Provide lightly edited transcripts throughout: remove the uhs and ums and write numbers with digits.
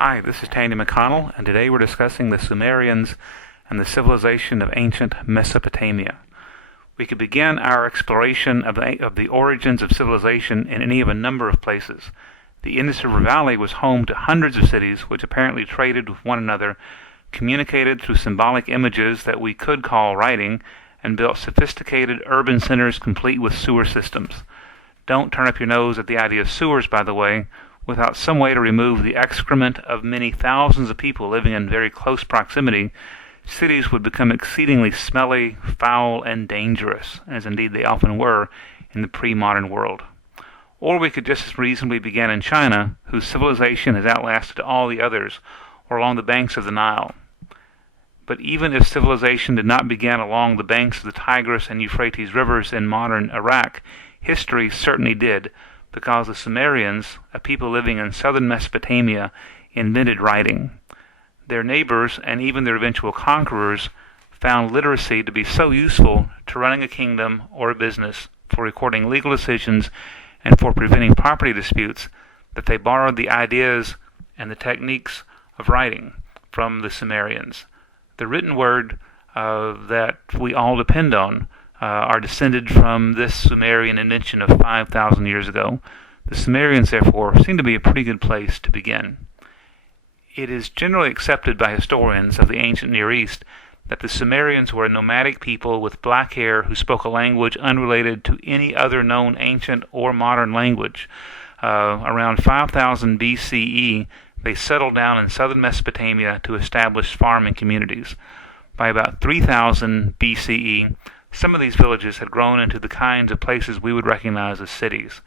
Hi, this is McConnell, and today we're discussing the Sumerians and the civilization of ancient Mesopotamia. We could begin our exploration of the origins of civilization in any of a number of places. The Indus River Valley was home to hundreds of cities which apparently traded with one another, communicated through symbolic images that we could call writing, and built sophisticated urban centers complete with sewer systems. Don't turn up your nose at the idea of sewers, by the way. Without some way to remove the excrement of many thousands of people living in very close proximity, cities would become exceedingly smelly, foul, and dangerous, as indeed they often were in the pre-modern world. Or we could just as reasonably begin in China, whose civilization has outlasted all the others, or along the banks of the Nile. But even if civilization did not begin along the banks of the Tigris and Euphrates rivers in modern Iraq, history certainly did, because the Sumerians, a people living in southern Mesopotamia, invented writing. Their neighbors, and even their eventual conquerors, found literacy to be so useful to running a kingdom or a business, for recording legal decisions, and for preventing property disputes, that they borrowed the ideas and the techniques of writing from the Sumerians. The written word that we all depend on are descended from this Sumerian invention of 5,000 years ago. The Sumerians, therefore, seem to be a pretty good place to begin. It is generally accepted by historians of the ancient Near East that the Sumerians were a nomadic people with black hair who spoke a language unrelated to any other known ancient or modern language. Around 5000 BCE, they settled down in southern Mesopotamia to establish farming communities. By about 3000 BCE, some of these villages had grown into the kinds of places we would recognize as cities.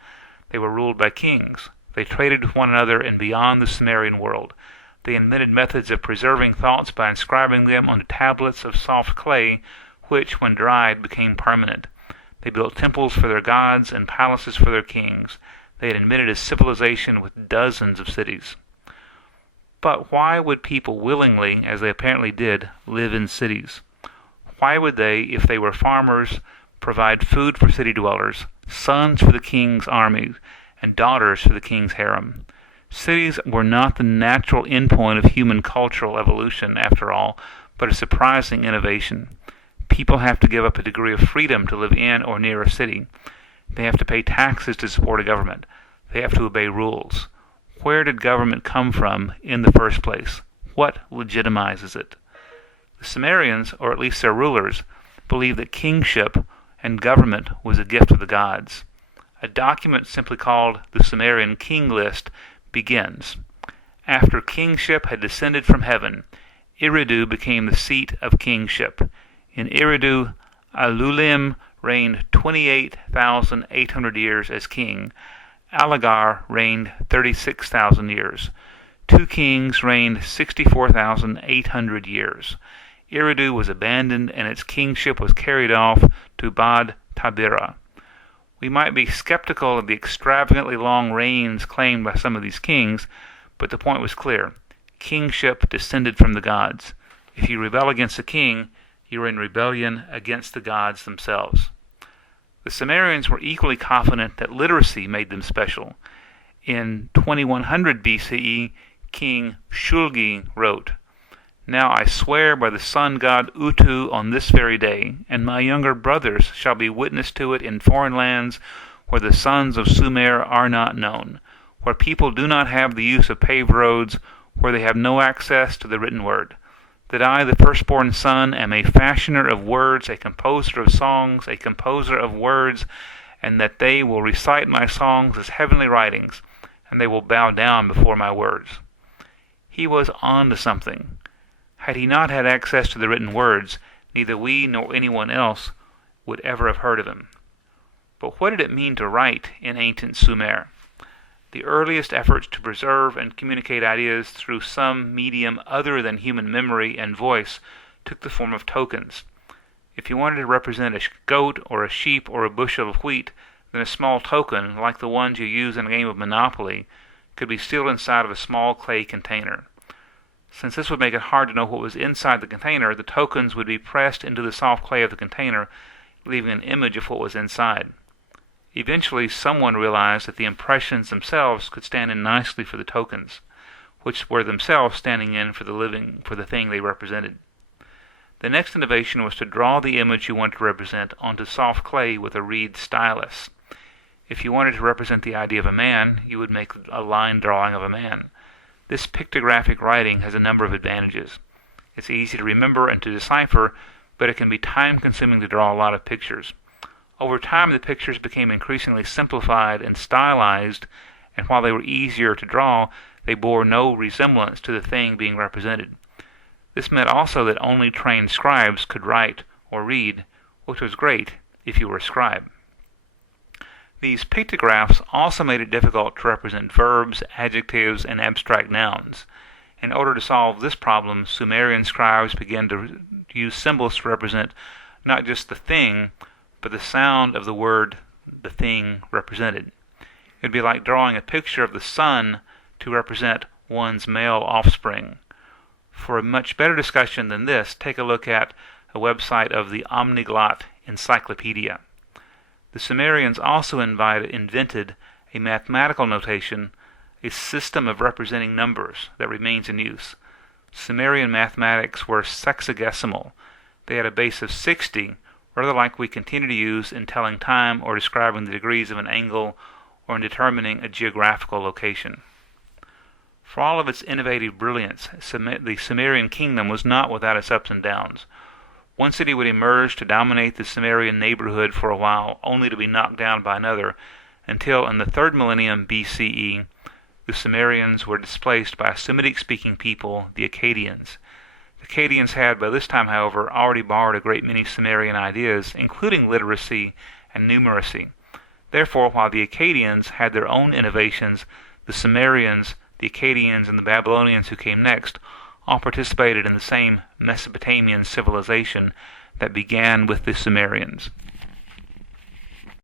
They were ruled by kings. They traded with one another in beyond the Sumerian world. They invented methods of preserving thoughts by inscribing them onto tablets of soft clay, which, when dried, became permanent. They built temples for their gods and palaces for their kings. They had invented a civilization with dozens of cities. But why would people willingly, as they apparently did, live in cities? Why would they, if they were farmers, provide food for city dwellers, sons for the king's armies, and daughters for the king's harem? Cities were not the natural endpoint of human cultural evolution, after all, but a surprising innovation. People have to give up a degree of freedom to live in or near a city. They have to pay taxes to support a government. They have to obey rules. Where did government come from in the first place? What legitimizes it? The Sumerians, or at least their rulers, believed that kingship and government was a gift of the gods. A document simply called the Sumerian King List begins. After kingship had descended from heaven, Eridu became the seat of kingship. In Eridu, Alulim reigned 28,800 years as king. Alagar reigned 36,000 years. Two kings reigned 64,800 years. Eridu was abandoned and its kingship was carried off to Bad Tabira. We might be skeptical of the extravagantly long reigns claimed by some of these kings, but the point was clear. Kingship descended from the gods. If you rebel against a king, you are in rebellion against the gods themselves. The Sumerians were equally confident that literacy made them special. In 2100 BCE, King Shulgi wrote, "Now I swear by the sun god Utu on this very day, and my younger brothers shall be witness to it in foreign lands where the sons of Sumer are not known, where people do not have the use of paved roads, where they have no access to the written word, that I, the firstborn son, am a fashioner of words, a composer of songs, a composer of words, and that they will recite my songs as heavenly writings, and they will bow down before my words." He was on to something. Had he not had access to the written words, neither we nor anyone else would ever have heard of him. But what did it mean to write in ancient Sumer? The earliest efforts to preserve and communicate ideas through some medium other than human memory and voice took the form of tokens. If you wanted to represent a goat or a sheep or a bushel of wheat, then a small token, like the ones you use in a game of Monopoly, could be sealed inside of a small clay container. Since this would make it hard to know what was inside the container, the tokens would be pressed into the soft clay of the container, leaving an image of what was inside. Eventually, someone realized that the impressions themselves could stand in nicely for the tokens. which were themselves standing in for the thing they represented. The next innovation was to draw the image you wanted to represent onto soft clay with a reed stylus. If you wanted to represent the idea of a man, you would make a line drawing of a man. This pictographic writing has a number of advantages. It's easy to remember and to decipher, but it can be time-consuming to draw a lot of pictures. Over time, the pictures became increasingly simplified and stylized, and while they were easier to draw, they bore no resemblance to the thing being represented. This meant also that only trained scribes could write or read, which was great if you were a scribe. These pictographs also made it difficult to represent verbs, adjectives, and abstract nouns. In order to solve this problem, Sumerian scribes began to use symbols to represent not just the thing, but the sound of the word the thing represented. It would be like drawing a picture of the sun to represent one's male offspring. For a much better discussion than this, take a look at a website of the Omniglot Encyclopedia. The Sumerians also invented a mathematical notation, a system of representing numbers that remains in use. Sumerian mathematics were sexagesimal. They had a base of 60, rather like we continue to use in telling time or describing the degrees of an angle or in determining a geographical location. For all of its innovative brilliance, the Sumerian kingdom was not without its ups and downs. One city would emerge to dominate the Sumerian neighborhood for a while, only to be knocked down by another, until in the 3rd millennium BCE, the Sumerians were displaced by a Semitic-speaking people, the Akkadians. The Akkadians had, by this time, however, already borrowed a great many Sumerian ideas, including literacy and numeracy. Therefore, while the Akkadians had their own innovations, the Sumerians, the Akkadians, and the Babylonians who came next all participated in the same Mesopotamian civilization that began with the Sumerians.